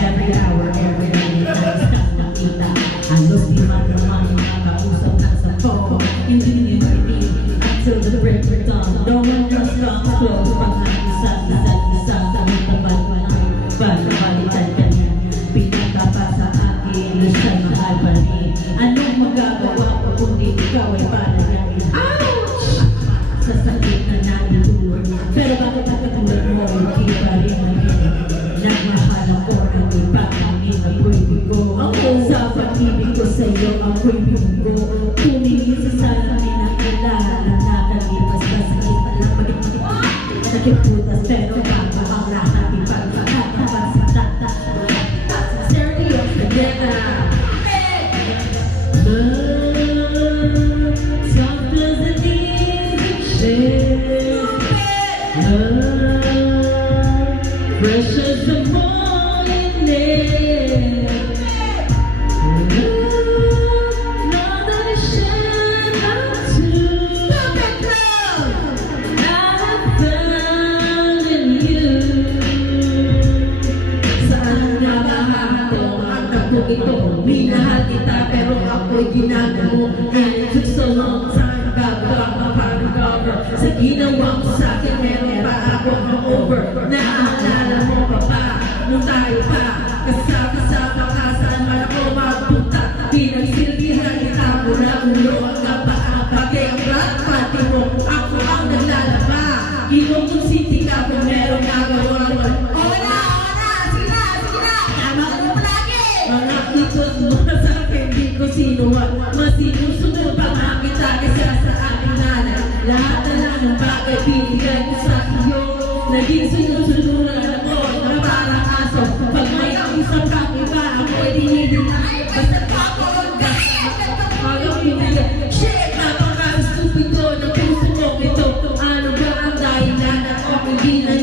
Every hour, every minute, nakita. Halos di man naman makausap na sa phone. Hindi niyo marinig until the break of dawn. No one just comes close. Pag nag-isa, isa, sabay tabal ko na balikan ka niya. Pinagkapa sa akin, siya'y mahal pa rin. Anong magagawa ko kung di ikaw ay panayangin? Ouch! Sa sakit na natutulog. Pero bakit nakatulog mo, hindi pa rin magiging. Nagmahal ako ng ipangin na pwede ko. Sa pag-ibig ko sa'yo, ako'y bumugo. Tumingin sa salamin na kailangan na nakalipas na sakit. Alam malit-malit, nakiputas pero bago ang lahat ipagpakat na pagsitata. Sergio Cadena. Love, soft as an easy shade. Love, fresh as the morning air. Love that I share not to. I found in you. Saan nakahatong ang takbo ito? Minahal kita pero ako'y ginagawa. And it took so long time bago ako mapag-recover. Sa ginawa mo sa'kin meron pa ako ma-over. Naaalala mo pa ba nung tayo pa kasama ka saan man ako magpunta. Pinagsilbihan kita mula ulo hanggang paa. Pati ang black pati mo ako ang naglalaba. Inong city ka kung meron nagawa. Tama ka mo lagi. Mga ikot mo sa akin di ko sinuwag. Masinusunod pa nga kita kaysa sa aking nanay. Lahat na lang ng bagay binigay ko sa iyo. Naging sinusunuran ako na parang aso. Pag may isang kang iba, ako'y dinidinay. Basta kapag magaw pinigay. Shit! Napaka-stupido ng puso mo ito. Ano ba ang dahilan na ako hindi na